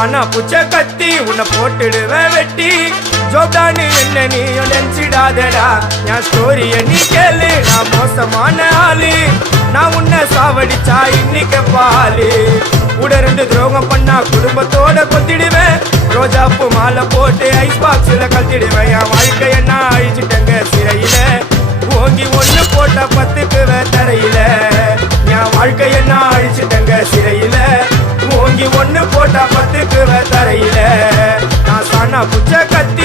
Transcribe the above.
சானா புச்ச கத்தி உன்னை போட்டுடுவேன் வெட்டி ஜோப்டானு என்ன நீ நினைச்சிடாதடா என் ஸ்டோரிய நீ கேளு நான் மோசமான ஆளு நான் உன்னை சாவடிச்சா இன்னைக்கு பாலு கூட 2 துரோகம் பண்ணா குடும்பத்தோட கொத்திடுவேன் ரோஜாப்பு மாலை போட்டு ஐஸ் பாக்ஸ்ல கழட்டிடுவேன் என் வாழ்க்கைய நான் அழிச்சிட்டேங்க சிறையில ஓங்கி 1 போட்ட 10க்கு தரையில என் வாழ்க்கைய நான் அழிச்சிட்டேங்க சிறையில ஓங்கி 1 போட்ட 10க்கு தரையில நான் சானா புச்ச கத்தி